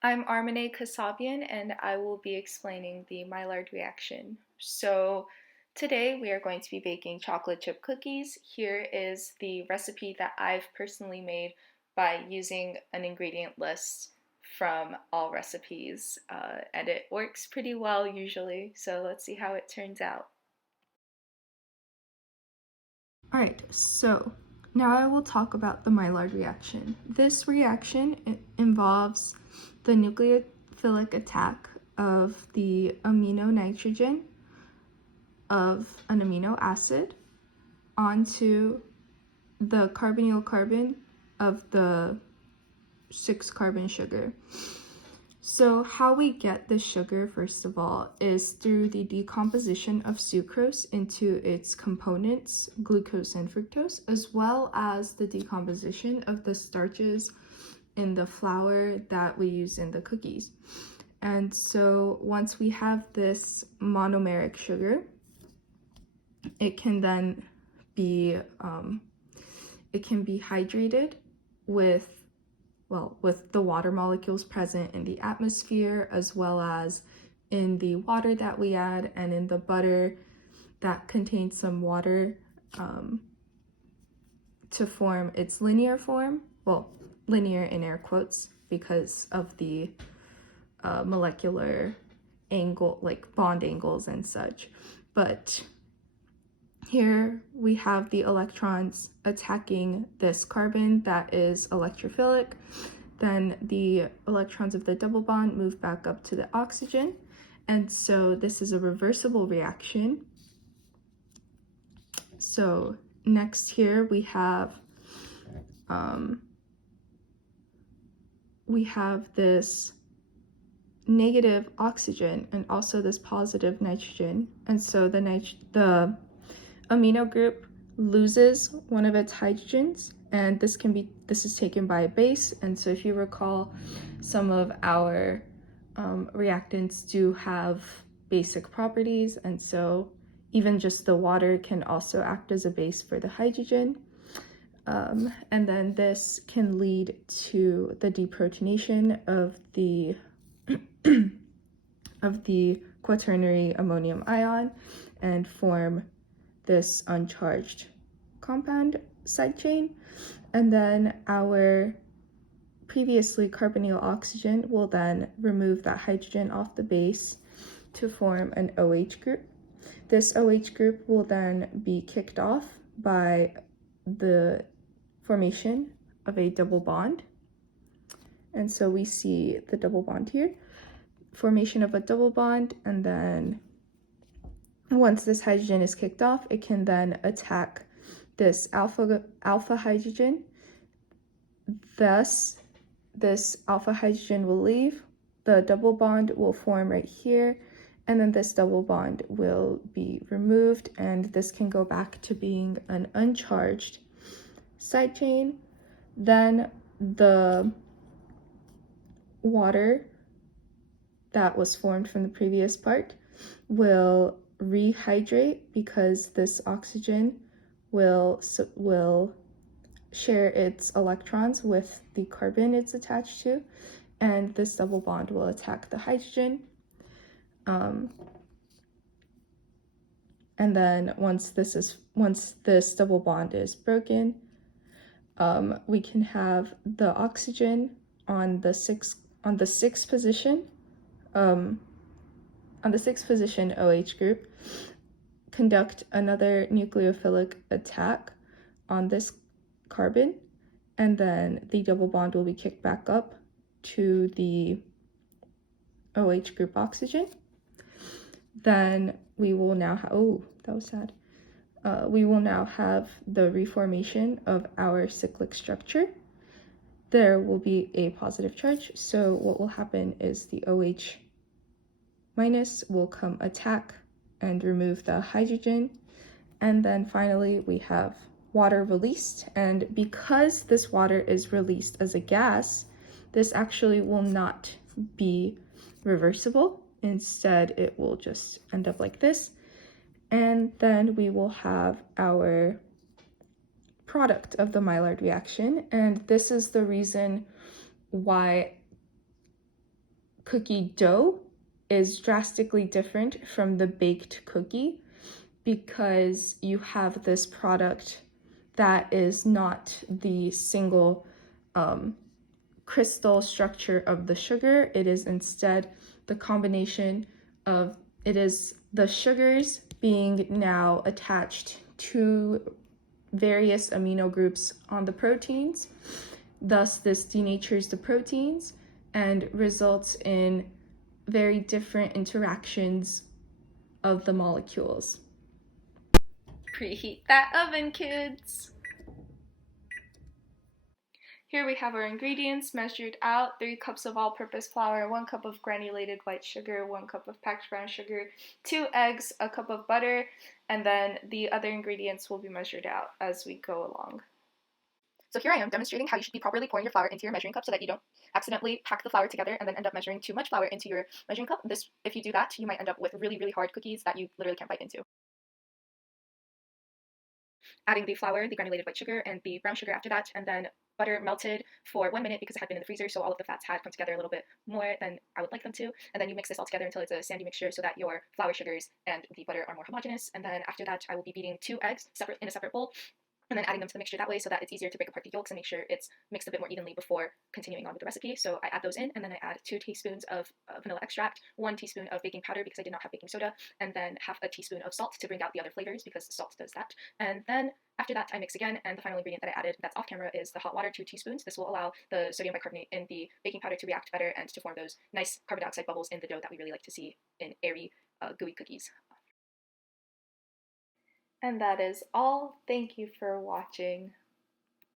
I'm Armine Kasabian and I will be explaining the Maillard reaction. So today we are going to be baking chocolate chip cookies. Here is the recipe that I've personally made by using an ingredient list from All Recipes, and it works pretty well usually, so let's see how it turns out. Alright, so now I will talk about the Maillard reaction. This reaction involves the nucleophilic attack of the amino nitrogen of an amino acid onto the carbonyl carbon of the 6-carbon sugar. So how we get the sugar, first of all, is through the decomposition of sucrose into its components, glucose and fructose, as well as the decomposition of the starches in the flour that we use in the cookies. And so once we have this monomeric sugar, it can then be hydrated with the water molecules present in the atmosphere, as well as in the water that we add and in the butter that contains some water to form its linear form. Well, linear in air quotes because of the molecular angle, like bond angles and such. But here we have the electrons attacking this carbon that is electrophilic. Then the electrons of the double bond move back up to the oxygen. And so this is a reversible reaction. So next here we have this negative oxygen and also this positive nitrogen. And so the amino group loses one of its hydrogens, and this is taken by a base. And so if you recall, some of our reactants do have basic properties, and so even just the water can also act as a base for the hydrogen. And then this can lead to the deprotonation of the quaternary ammonium ion and form this uncharged compound side chain. And then our previously carbonyl oxygen will then remove that hydrogen off the base to form an OH group. This OH group will then be kicked off by the formation of a double bond. And so we see the double bond here, formation of a double bond, and then once this hydrogen is kicked off, it can then attack this alpha hydrogen. Thus, this alpha hydrogen will leave, the double bond will form right here, and then this double bond will be removed, and this can go back to being an uncharged side chain. Then the water that was formed from the previous part will rehydrate because this oxygen will share its electrons with the carbon it's attached to, and this double bond will attack the hydrogen. And then once this double bond is broken, we can have the oxygen on the sixth position OH group conduct another nucleophilic attack on this carbon, and then the double bond will be kicked back up to the OH group oxygen. Then we will now have, oh, that was sad. We will now have the reformation of our cyclic structure. There will be a positive charge, so what will happen is the OH minus will come attack and remove the hydrogen. And then finally we have water released, and because this water is released as a gas, this actually will not be reversible. Instead, it will just end up like this, and then we will have our product of the Maillard reaction. And this is the reason why cookie dough is drastically different from the baked cookie because you have this product that is not the single crystal structure of the sugar. It is instead the combination of, it is the sugars being now attached to various amino groups on the proteins. Thus, this denatures the proteins and results in very different interactions of the molecules. Preheat that oven, kids! Here we have our ingredients measured out: 3 cups of all-purpose flour, 1 cup of granulated white sugar, 1 cup of packed brown sugar, 2 eggs, a cup of butter, and then the other ingredients will be measured out as we go along. So here I am demonstrating how you should be properly pouring your flour into your measuring cup so that you don't accidentally pack the flour together and then end up measuring too much flour into your measuring cup. If you do that, you might end up with really, really hard cookies that you literally can't bite into. Adding the flour, the granulated white sugar, and the brown sugar after that, and then butter melted for 1 minute because it had been in the freezer, so all of the fats had come together a little bit more than I would like them to. And then you mix this all together until it's a sandy mixture so that your flour, sugars, and the butter are more homogeneous. And then after that, I will be beating 2 eggs in a separate bowl, and then adding them to the mixture that way so that it's easier to break apart the yolks and make sure it's mixed a bit more evenly before continuing on with the recipe. So I add those in, and then I add 2 teaspoons of vanilla extract, 1 teaspoon of baking powder because I did not have baking soda, and then half a teaspoon of salt to bring out the other flavors because salt does that. And then after that, I mix again, and the final ingredient that I added that's off camera is the hot water, 2 teaspoons. This will allow the sodium bicarbonate in the baking powder to react better and to form those nice carbon dioxide bubbles in the dough that we really like to see in airy, gooey cookies. And that is all. Thank you for watching.